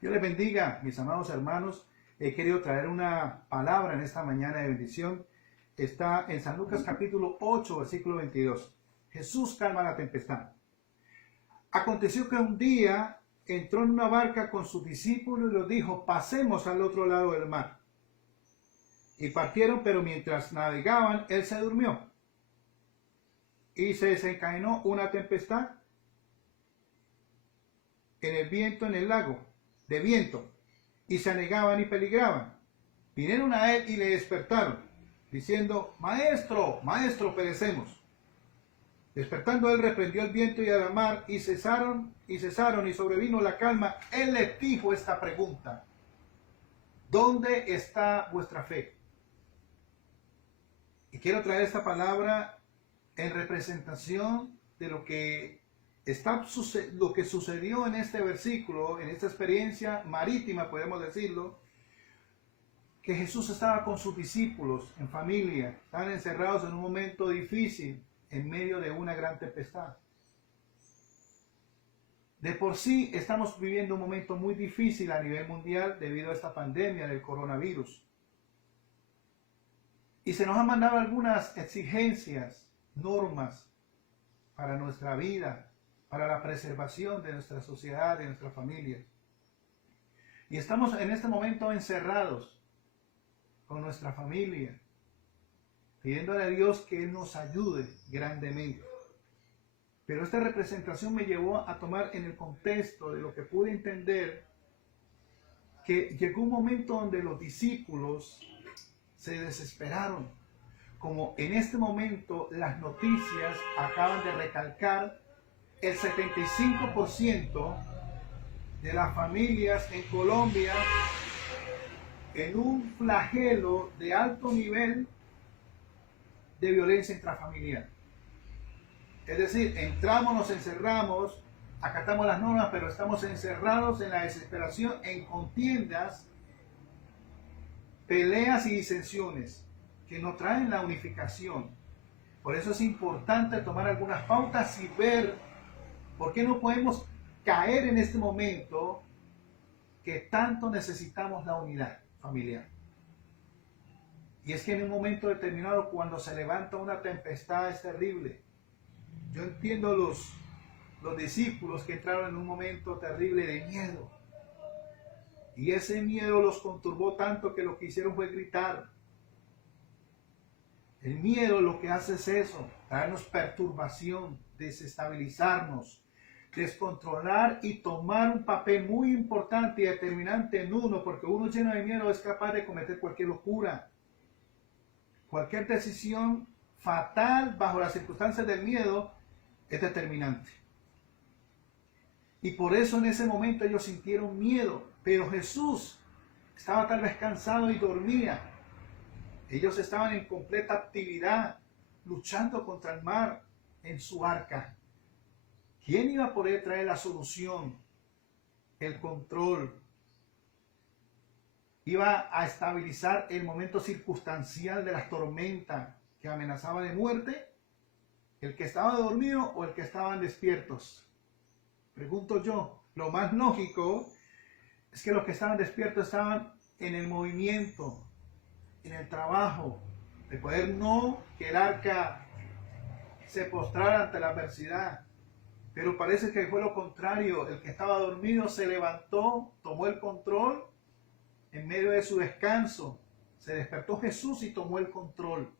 Dios les bendiga, mis amados hermanos. He querido traer una palabra en esta mañana de bendición. Está en San Lucas capítulo 8, versículo 22. Jesús calma la tempestad. Aconteció que un día entró en una barca con sus discípulos y les dijo: pasemos al otro lado del mar. Y partieron, pero mientras navegaban, él se durmió. Y se desencadenó una tempestad en el viento, en el lago, de viento, y se anegaban y peligraban. Vinieron a él y le despertaron, diciendo: Maestro, maestro, perecemos. Despertando él, reprendió el viento y a la mar, y cesaron, y sobrevino la calma. Él les dijo esta pregunta: ¿dónde está vuestra fe? Y quiero traer esta palabra en representación de lo que sucedió en este versículo, en esta experiencia marítima, podemos decirlo, que Jesús estaba con sus discípulos en familia, estaban encerrados en un momento difícil, en medio de una gran tempestad. De por sí estamos viviendo un momento muy difícil a nivel mundial debido a esta pandemia del coronavirus. Y se nos han mandado algunas exigencias, normas para nuestra vida, para la preservación de nuestra sociedad, de nuestra familia. Y estamos en este momento encerrados con nuestra familia, pidiéndole a Dios que Él nos ayude grandemente. Pero esta representación me llevó a tomar en el contexto de lo que pude entender, que llegó un momento donde los discípulos se desesperaron. Como en este momento las noticias acaban de recalcar, el 75% de las familias en Colombia en un flagelo de alto nivel de violencia intrafamiliar. Es decir, entramos, nos encerramos, acatamos las normas, pero estamos encerrados en la desesperación, en contiendas, peleas y disensiones que no traen la unificación. Por eso es importante tomar algunas pautas y ver por qué no podemos caer en este momento que tanto necesitamos la unidad familiar. Y es que en un momento determinado, cuando se levanta una tempestad, es terrible. Yo entiendo los discípulos que entraron en un momento terrible de miedo. Y ese miedo los conturbó tanto que lo que hicieron fue gritar. El miedo lo que hace es eso, traernos perturbación, desestabilizarnos, descontrolar y tomar un papel muy importante y determinante en uno, porque uno lleno de miedo es capaz de cometer cualquier locura. Cualquier decisión fatal bajo las circunstancias del miedo es determinante. Y por eso en ese momento ellos sintieron miedo, pero Jesús estaba tal vez cansado y dormía. Ellos estaban en completa actividad, luchando contra el mar en su arca. ¿Quién iba a poder traer la solución, el control? Iba a estabilizar el momento circunstancial de las tormentas que amenazaban de muerte, el que estaba dormido o el que estaban despiertos. Pregunto yo, lo más lógico es que los que estaban despiertos estaban en el movimiento, en el trabajo, de poder no que el arca se postrara ante la adversidad. Pero parece que fue lo contrario. El que estaba dormido se levantó, tomó el control en medio de su descanso. Se despertó Jesús y tomó el control.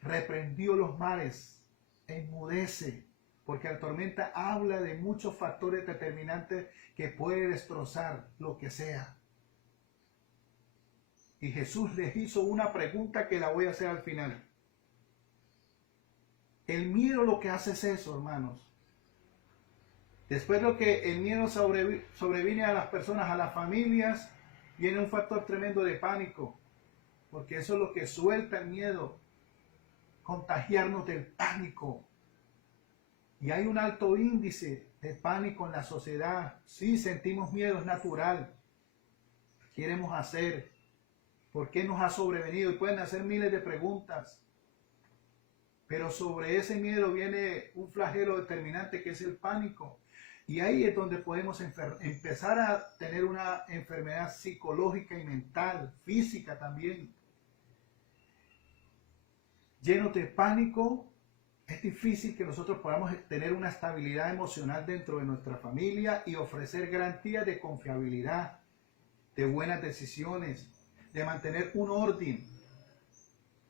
Reprendió los mares, enmudece, porque la tormenta habla de muchos factores determinantes que puede destrozar lo que sea. Y Jesús les hizo una pregunta que la voy a hacer al final. El miedo lo que hace es eso, hermanos. Después de lo que el miedo sobreviene a las personas, a las familias, viene un factor tremendo de pánico. Porque eso es lo que suelta el miedo. Contagiarnos del pánico. Y hay un alto índice de pánico en la sociedad. Sí, sentimos miedo, es natural. ¿Qué queremos hacer? ¿Por qué nos ha sobrevenido? Y pueden hacer miles de preguntas. Pero sobre ese miedo viene un flagelo determinante que es el pánico. Y ahí es donde podemos empezar a tener una enfermedad psicológica y mental, física también. Llenos de pánico, es difícil que nosotros podamos tener una estabilidad emocional dentro de nuestra familia y ofrecer garantías de confiabilidad, de buenas decisiones, de mantener un orden.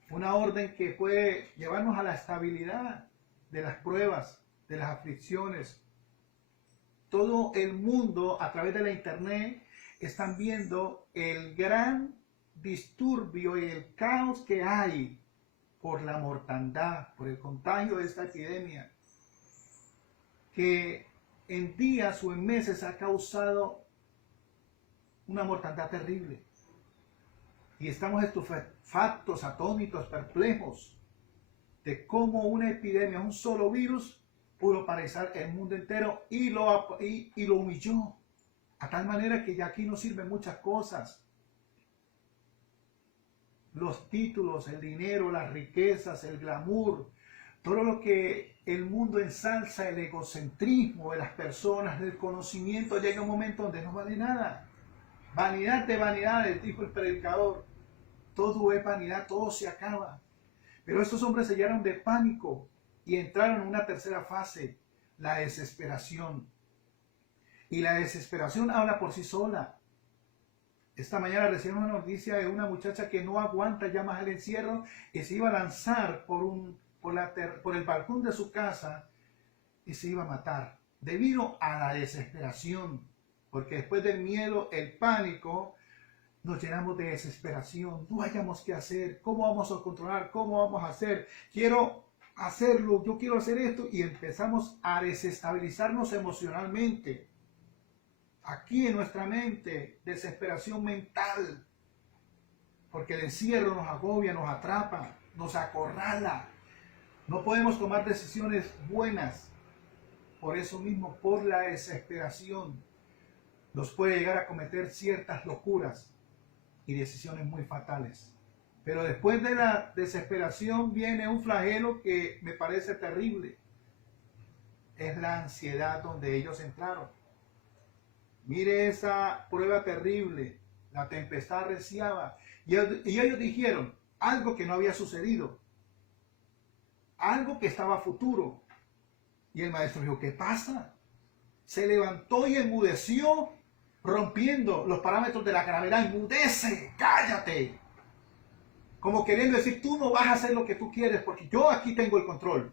Una orden que puede llevarnos a la estabilidad de las pruebas, de las aflicciones. Todo el mundo a través de la internet están viendo el gran disturbio y el caos que hay por la mortandad, por el contagio de esta epidemia, que en días o en meses ha causado una mortandad terrible. Y estamos estupefactos, atónitos, perplejos de cómo una epidemia, un solo virus, pudo paralizar el mundo entero y lo humilló. A tal manera que ya aquí no sirven muchas cosas. Los títulos, el dinero, las riquezas, el glamour, todo lo que el mundo ensalza, el egocentrismo de las personas, del conocimiento, llega un momento donde no vale nada. Vanidad de vanidades, dijo el predicador. Todo es vanidad, todo se acaba. Pero estos hombres se llenaron de pánico y entraron en una tercera fase, la desesperación. Y la desesperación habla por sí sola. Esta mañana recibí una noticia de una muchacha que no aguanta ya más el encierro y se iba a lanzar por el balcón de su casa y se iba a matar debido a la desesperación. Porque después del miedo, el pánico, nos llenamos de desesperación. No hayamos qué hacer. ¿Cómo vamos a controlar? ¿Cómo vamos a hacer? Quiero hacerlo, yo quiero hacer esto. Y empezamos a desestabilizarnos emocionalmente. Aquí en nuestra mente, desesperación mental. Porque el encierro nos agobia, nos atrapa, nos acorrala. No podemos tomar decisiones buenas. Por eso mismo, por la desesperación, nos puede llegar a cometer ciertas locuras y decisiones muy fatales. Pero después de la desesperación viene un flagelo que me parece terrible. Es la ansiedad donde ellos entraron. Mire esa prueba terrible. La tempestad arreciaba. Y ellos dijeron algo que no había sucedido. Algo que estaba a futuro. Y el maestro dijo, ¿qué pasa? Se levantó y enmudeció, rompiendo los parámetros de la gravedad. Enmudece, cállate. Como queriendo decir, tú no vas a hacer lo que tú quieres porque yo aquí tengo el control.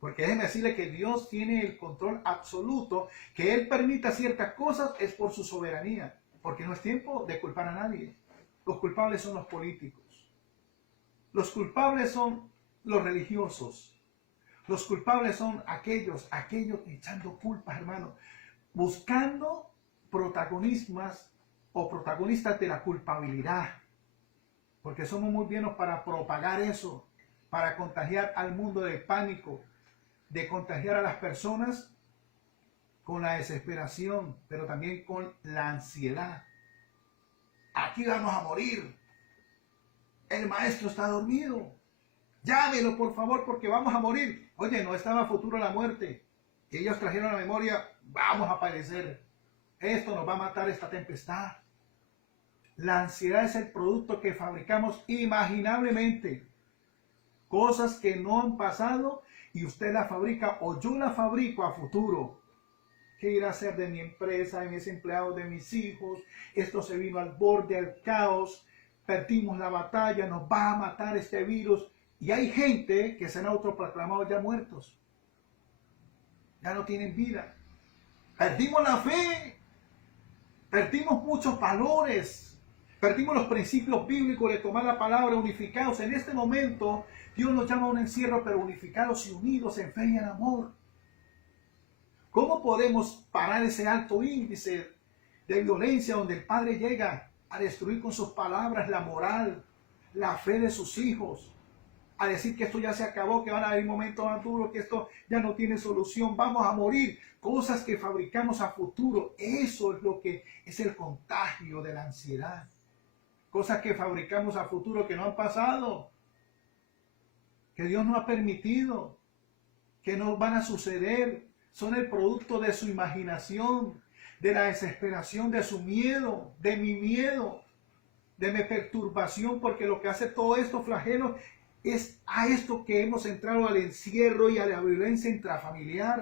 Porque déjeme decirle que Dios tiene el control absoluto. Que Él permita ciertas cosas es por su soberanía. Porque no es tiempo de culpar a nadie. Los culpables son los políticos. Los culpables son los religiosos. Los culpables son aquellos echando culpas, hermano. Buscando protagonistas o protagonistas de la culpabilidad. Porque somos muy buenos para propagar eso. Para contagiar al mundo de pánico. De contagiar a las personas con la desesperación, pero también con la ansiedad. Aquí vamos a morir. El maestro está dormido. Llámelo, por favor, porque vamos a morir. Oye, no estaba a futuro la muerte. Ellos trajeron a la memoria, vamos a padecer. Esto nos va a matar esta tempestad. La ansiedad es el producto que fabricamos imaginablemente. Cosas que no han pasado y usted la fabrica o yo la fabrico a futuro. ¿Qué irá a hacer de mi empresa, de mis empleados, de mis hijos? Esto se vino al borde, al caos. Perdimos la batalla, nos va a matar este virus. Y hay gente que se han autoproclamado ya muertos. Ya no tienen vida. Perdimos la fe. Perdimos muchos valores. Perdimos los principios bíblicos de tomar la palabra unificados. En este momento, Dios nos llama a un encierro, pero unificados y unidos en fe y en amor. ¿Cómo podemos parar ese alto índice de violencia donde el padre llega a destruir con sus palabras la moral, la fe de sus hijos? A decir que esto ya se acabó, que van a haber momentos más duros, que esto ya no tiene solución, vamos a morir. Cosas que fabricamos a futuro, eso es lo que es el contagio de la ansiedad. Cosas que fabricamos a futuro que no han pasado, que Dios no ha permitido, que no van a suceder. son el producto de su imaginación, de la desesperación, de su miedo, de mi miedo, de mi perturbación, porque lo que hace todo esto flagelos es a esto que hemos entrado al encierro y a la violencia intrafamiliar.